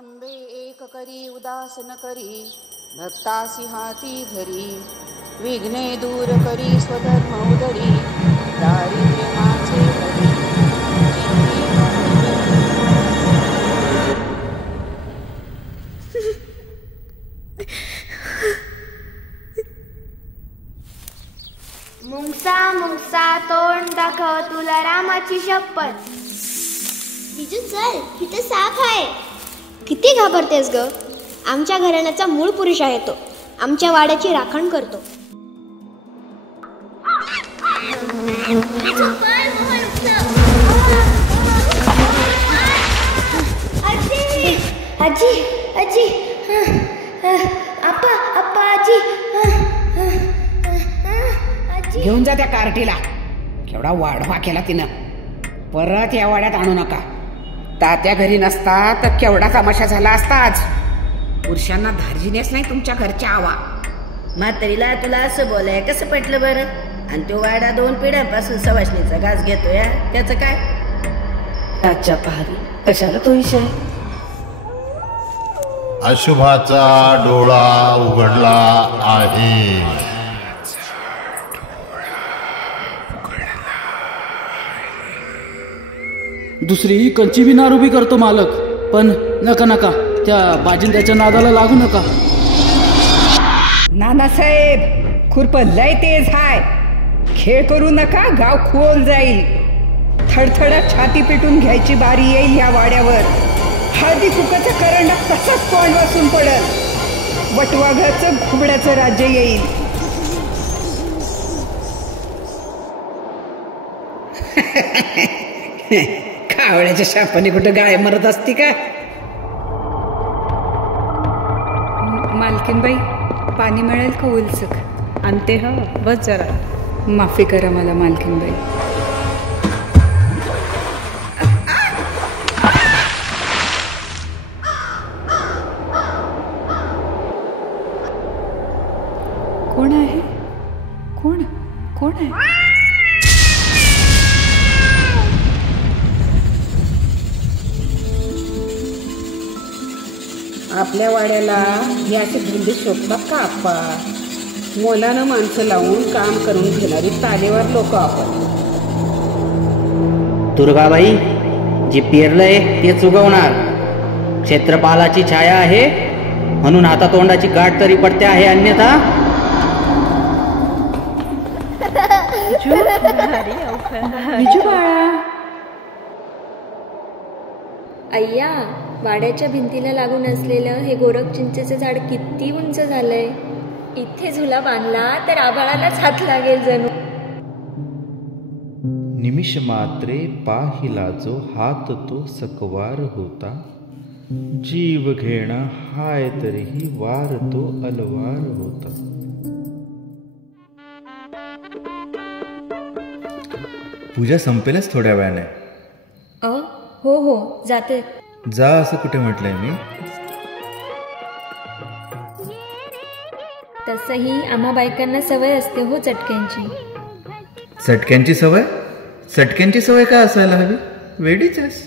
अंबे एक करी उदास न करी, भक्तासी हाती धरी, विघ्ने दूर करी स्वधर्म उदरी, दारिद्र्य माझे हरी. मुंगसा मुंगसा तोंड दाखव तुला रामाची शपथ. बिजू चल, इथे साप आहे. किती घाबरतेस ग? आमच्या घराण्याचा मूळ पुरुष आहे तो. आमच्या वाड्याची राखण करतो. आजी आजी आजी, आप्पा आप्पा आजी. घेऊन जा त्या कार्टीला. केवढा वाढवा केला तिनं. परत या वाड्यात आणू नका. तात्या घरी नसता तर केवढा तमाशा झाला असता आज. पुरुषांना धार्जिनेच नाही तुमच्या घरच्या आवा. म्हातारीला तुला असं बोलाय कसं पटलं बरं? आणि तो वाडा 2 पिढ्यांपासून सवासणीचा घास घेतोय, त्याचं काय? राजा पहारी कशाला तो विषय? अशुभाचा डोळा उघडला आहे. दुसरी कंची बी नार उभी करतो मालक, पण नका नका त्या बाजिंद्याच्या नादाला लागू नका. नानासाहेब, खुरप लय तेज हाय. खेळ करू नका, गाव खोल जाईल. थडथडत छाती पेटून घ्यायची बारी येईल या वाड्यावर. हळदी कुकाचा करंडा तसाच तोंड वासून पडल. वटवाघाचं घुबड्याचं राज्य येईल. कावळ्याच्या शापाने कुठं गाय मरत असती का? मालकीनबाई, पाणी मिळेल का उलसक? आणते हा, बस जरा. माफी करा मला मालकीनबाई. कोण आहे? कोण कोण आहे? आपल्या वाड्याला हे असे धंदे शोधतात का आप्पा? मोलानं माणसं लावून काम करून घेणारी तालेवर लोक आपण. दुर्गाबाई, जे पेरलंय तेच उगवणार. क्षेत्रपालाची छाया आहे म्हणून हातातोंडाची गाठ तरी पडते आहे, अन्यथा बिजू बाळा. अय्या, वाड्याच्या भिंतीला लागून असलेलं हे गोरख चिंचेचं झाड किती उंच झालंय. इथे झुला बांधला तर आभाळालाच हात लागेल जणू. निमिष मात्रे पाहिला जो हात तो सकवार होता. जीव घेणा हाय तरीही वार तो अलवार होता. पूजा संपेलच थोड्या वेळाने. हो हो, जाते. जा असं कुठे म्हटलंय मी? तसंही आम्हा बायकांना सवय असते हो चटक्यांची. चटक्यांची सवय? चटक्यांची सवय काय असायला हवी? वेडीच आहेस.